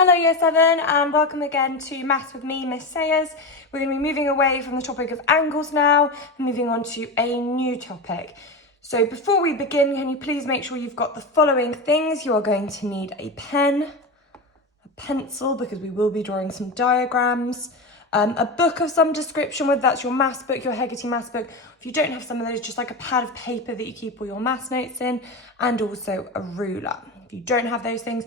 Hello Year 7 and welcome again to Maths with me, Miss Sayers. We're going to be moving away from the topic of angles now and moving on to a new topic. So before we begin, can you please make sure you've got the following things? You are going to need a pen, a pencil because we will be drawing some diagrams, a book of some description, whether that's your maths book, your Hegarty maths book. If you don't have some of those, just like a pad of paper that you keep all your maths notes in, and also a ruler. If you don't have those things,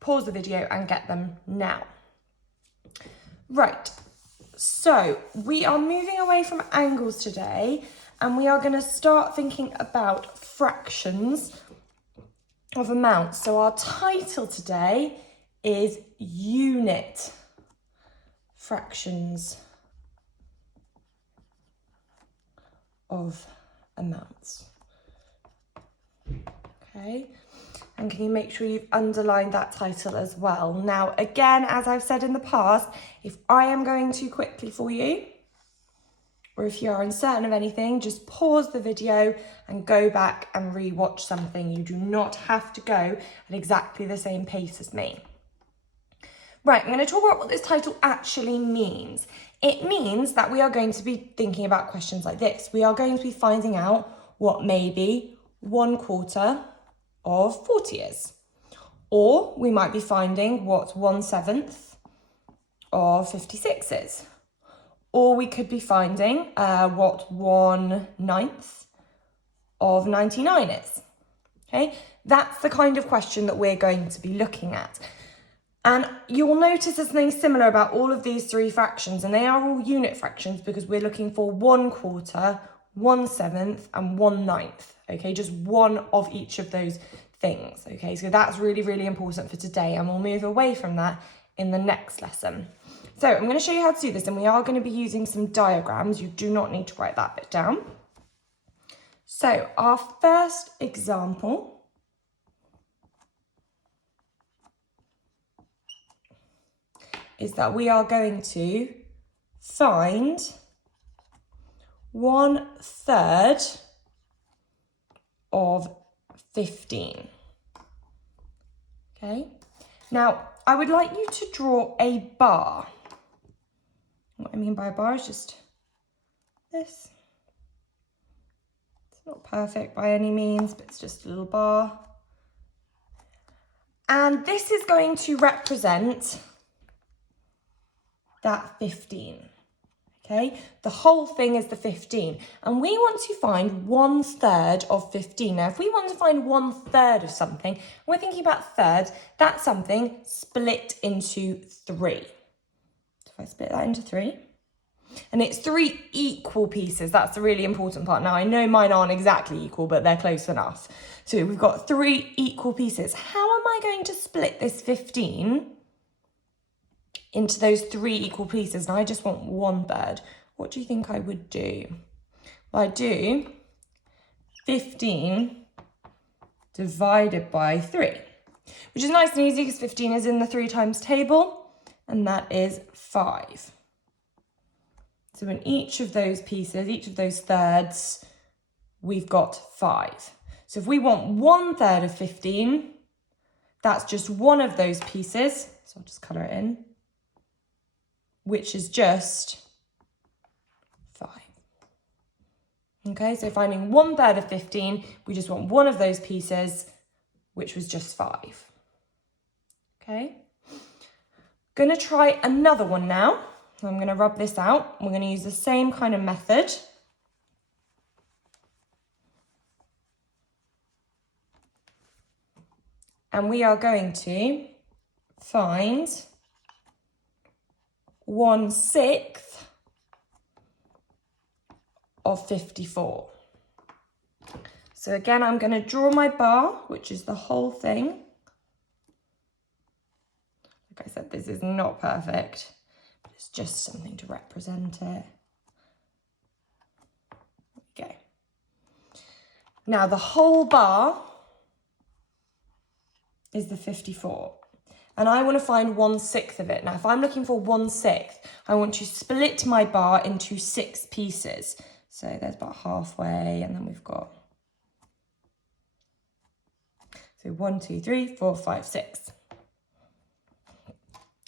pause the video and get them now. Right, so we are moving away from angles today and we are going to start thinking about fractions of amounts. So our title today is Unit Fractions of Amounts. Okay. And can you make sure you've underlined that title as well? Now, again, as I've said in the past, if I am going too quickly for you, or if you are uncertain of anything, just pause the video and go back and re-watch something. You do not have to go at exactly the same pace as me. Right, I'm going to talk about what this title actually means. It means that we are going to be thinking about questions like this. We are going to be finding out what maybe 1/4 of 40 is. Or we might be finding what 1/7 of 56 is. Or we could be finding what 1/9 of 99 is. Okay, that's the kind of question that we're going to be looking at. And you'll notice there's something similar about all of these three fractions, and they are all unit fractions because we're looking for 1/4, 1/7, and 1/9. Okay, just one of each of those things. Okay, so that's really, really important for today, and we'll move away from that in the next lesson. So I'm going to show you how to do this, and we are going to be using some diagrams. You do not need to write that bit down. So our first example is that we are going to find 1/3 of 15. Okay, now I would like you to draw a bar. What I mean by a bar is just this. It's not perfect by any means, but it's just a little bar. And this is going to represent that 15. Okay, the whole thing is the 15, and we want to find 1/3 of 15. Now, if we want to find 1/3 of something, we're thinking about thirds, that's something split into 3. So if I split that into 3, and it's 3 equal pieces, that's the really important part. Now, I know mine aren't exactly equal, but they're close enough. So we've got 3 equal pieces. How am I going to split this 15 into those 3 equal pieces? And I just want 1/3. What do you think I would do? Well, I do 15 divided by 3, which is nice and easy because 15 is in the 3 times table, and that is 5. So in each of those pieces, each of those thirds, we've got 5. So if we want 1/3 of 15, that's just one of those pieces. So I'll just colour it in, which is just 5. Okay, so finding 1/3 of 15, we just want one of those pieces, which was just 5. Okay, gonna try another one now. So I'm gonna rub this out. We're gonna use the same kind of method. And we are going to find 1/6 of 54. So again, I'm going to draw my bar, which is the whole thing. Like I said, this is not perfect, but it's just something to represent it. There we go. Now the whole bar is the 54. And I want to find 1/6 of it. Now, if I'm looking for 1/6, I want to split my bar into 6 pieces. So there's about halfway, and then we've got, so 1, 2, 3, 4, 5, 6.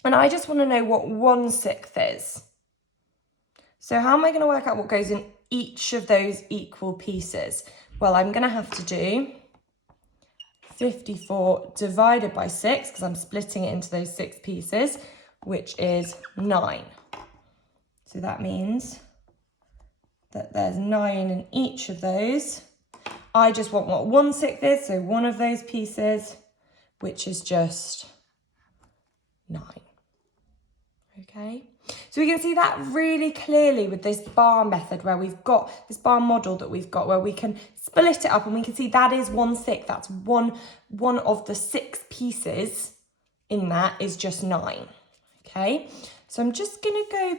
And I just want to know what 1/6 is. So how am I going to work out what goes in each of those equal pieces? Well, I'm going to have to do 54 divided by 6, because I'm splitting it into those 6 pieces, which is 9. So that means that there's 9 in each of those. I just want what 1/6 is, so one of those pieces, which is just 9. Okay, so we can see that really clearly with this bar method, where we've got this bar model that we've got, where we can split it up and we can see that is 1/6. That's one of the 6 pieces in that is just 9. Okay, so I'm just going to go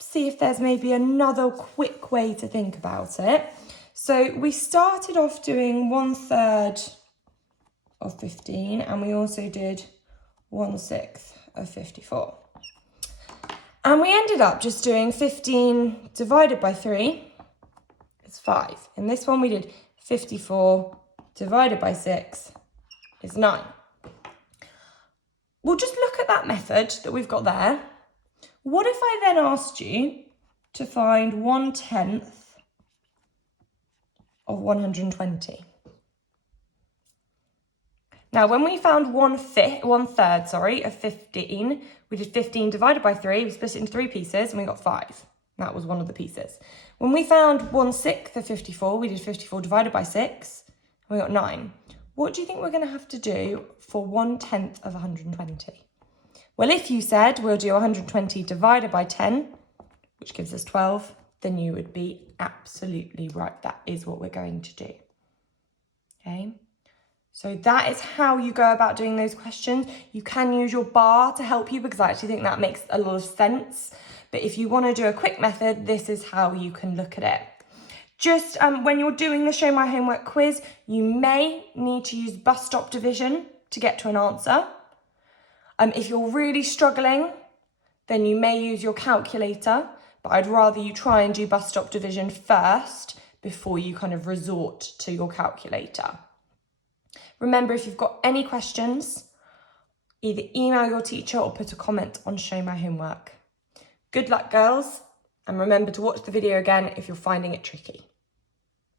see if there's maybe another quick way to think about it. So we started off doing 1/3 of 15, and we also did 1/6 of 54. And we ended up just doing 15 divided by 3 is 5. In this one we did 54 divided by 6 is 9. We'll just look at that method that we've got there. What if I then asked you to find 1/10 of 120? Now, when we found 1/3 of 15, we did 15 divided by 3, we split it into 3 pieces, and we got 5. That was one of the pieces. When we found 1/6 of 54, we did 54 divided by 6, and we got 9. What do you think we're going to have to do for 1/10 of 120? Well, if you said we'll do 120 divided by 10, which gives us 12, then you would be absolutely right. That is what we're going to do. Okay? So that is how you go about doing those questions. You can use your bar to help you, because I actually think that makes a lot of sense. But if you want to do a quick method, this is how you can look at it. Just when you're doing the Show My Homework quiz, you may need to use bus stop division to get to an answer. If you're really struggling, then you may use your calculator, but I'd rather you try and do bus stop division first before you kind of resort to your calculator. Remember, if you've got any questions, either email your teacher or put a comment on Show My Homework. Good luck, girls, and remember to watch the video again if you're finding it tricky.